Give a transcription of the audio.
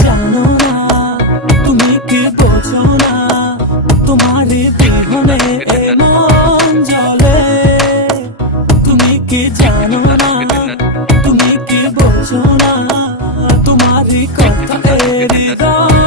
জানো না, তুমি কি বোঝো না, তোমারই বিহনে এ মন জ্বলে। তুমি কি জানো না, তুমি কি বোঝো না, তোমারই কথা হৃদয়